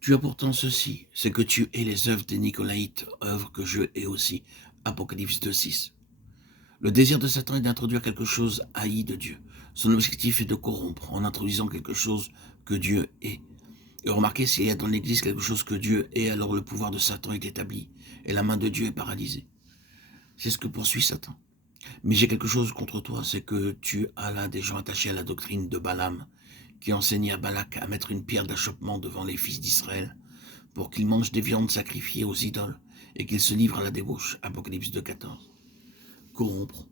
Tu as pourtant ceci, c'est que tu hais les œuvres des Nicolaïtes, œuvres que je hais aussi. Apocalypse 2,6. Le désir de Satan est d'introduire quelque chose haï de Dieu. Son objectif est de corrompre en introduisant quelque chose que Dieu hait. Et remarquez, s'il y a dans l'Église quelque chose que Dieu hait, alors le pouvoir de Satan est établi et la main de Dieu est paralysée. C'est ce que poursuit Satan. Mais j'ai quelque chose contre toi, c'est que tu as là des gens attachés à la doctrine de Balaam, qui enseignait à Balak à mettre une pierre d'achoppement devant les fils d'Israël, pour qu'ils mangent des viandes sacrifiées aux idoles, et qu'ils se livrent à la débauche. Apocalypse 2,14. Corrompre.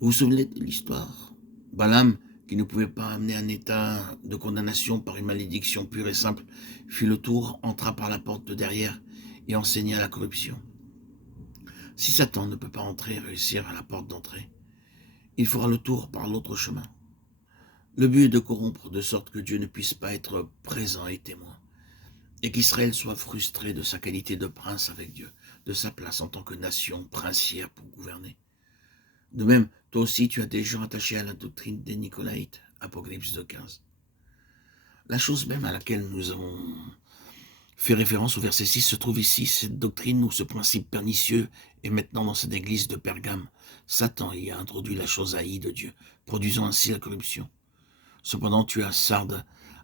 Vous vous souvenez de l'histoire? Balaam, qui ne pouvait pas amener un état de condamnation par une malédiction pure et simple, fit le tour, entra par la porte de derrière et enseigna la corruption. Si Satan ne peut pas entrer et réussir à la porte d'entrée, il fera le tour par l'autre chemin. Le but est de corrompre de sorte que Dieu ne puisse pas être présent et témoin, et qu'Israël soit frustré de sa qualité de prince avec Dieu, de sa place en tant que nation princière pour gouverner. De même, toi aussi tu as des gens attachés à la doctrine des Nicolaïtes, Apocalypse 2,15. La chose même à laquelle nous avons fait référence au verset 6 se trouve ici, cette doctrine ou ce principe pernicieux est maintenant dans cette église de Pergame. Satan y a introduit la chose haïe de Dieu, produisant ainsi la corruption. Cependant, tu as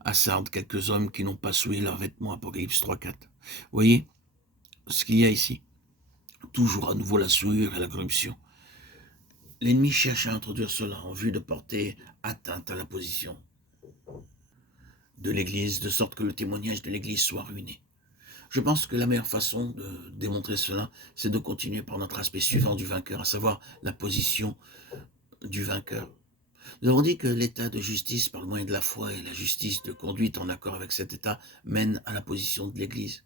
à Sardes quelques hommes qui n'ont pas souillé leurs vêtements, Apocalypse 3,4. Voyez ce qu'il y a ici. Toujours à nouveau la souillure et la corruption. L'ennemi cherche à introduire cela en vue de porter atteinte à la position de l'Église, de sorte que le témoignage de l'Église soit ruiné. Je pense que la meilleure façon de démontrer cela, c'est de continuer par notre aspect suivant du vainqueur, à savoir la position du vainqueur. Nous avons dit que l'état de justice, par le moyen de la foi et la justice de conduite en accord avec cet état, mène à la position de l'Église.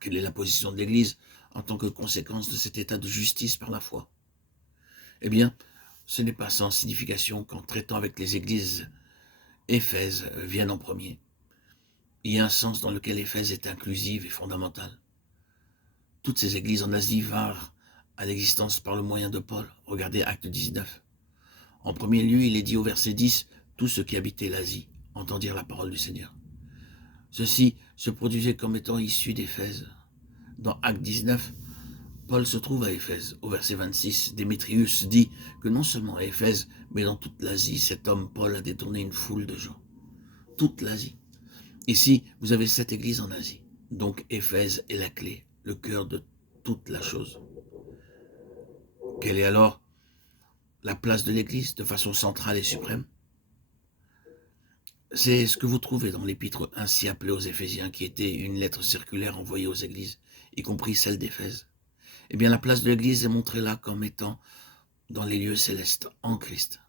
Quelle est la position de l'Église en tant que conséquence de cet état de justice par la foi? Eh bien, ce n'est pas sans signification qu'en traitant avec les églises, Éphèse vienne en premier. Il y a un sens dans lequel Éphèse est inclusive et fondamentale. Toutes ces églises en Asie vinrent à l'existence par le moyen de Paul. Regardez Acte 19. En premier lieu, il est dit au verset 10, « Tous ceux qui habitaient l'Asie entendirent la parole du Seigneur. » Ceci se produisait comme étant issu d'Éphèse. Dans Acte 19, Paul se trouve à Éphèse. Au verset 26, Démétrius dit que non seulement à Éphèse, mais dans toute l'Asie, cet homme Paul a détourné une foule de gens. Toute l'Asie. Ici, vous avez 7 églises en Asie. Donc Éphèse est la clé, le cœur de toute la chose. Quelle est alors la place de l'Église de façon centrale et suprême? C'est ce que vous trouvez dans l'épître ainsi appelée aux Éphésiens, qui était une lettre circulaire envoyée aux églises, y compris celle d'Éphèse. Eh bien, la place de l'Église est montrée là comme étant dans les lieux célestes, en Christ.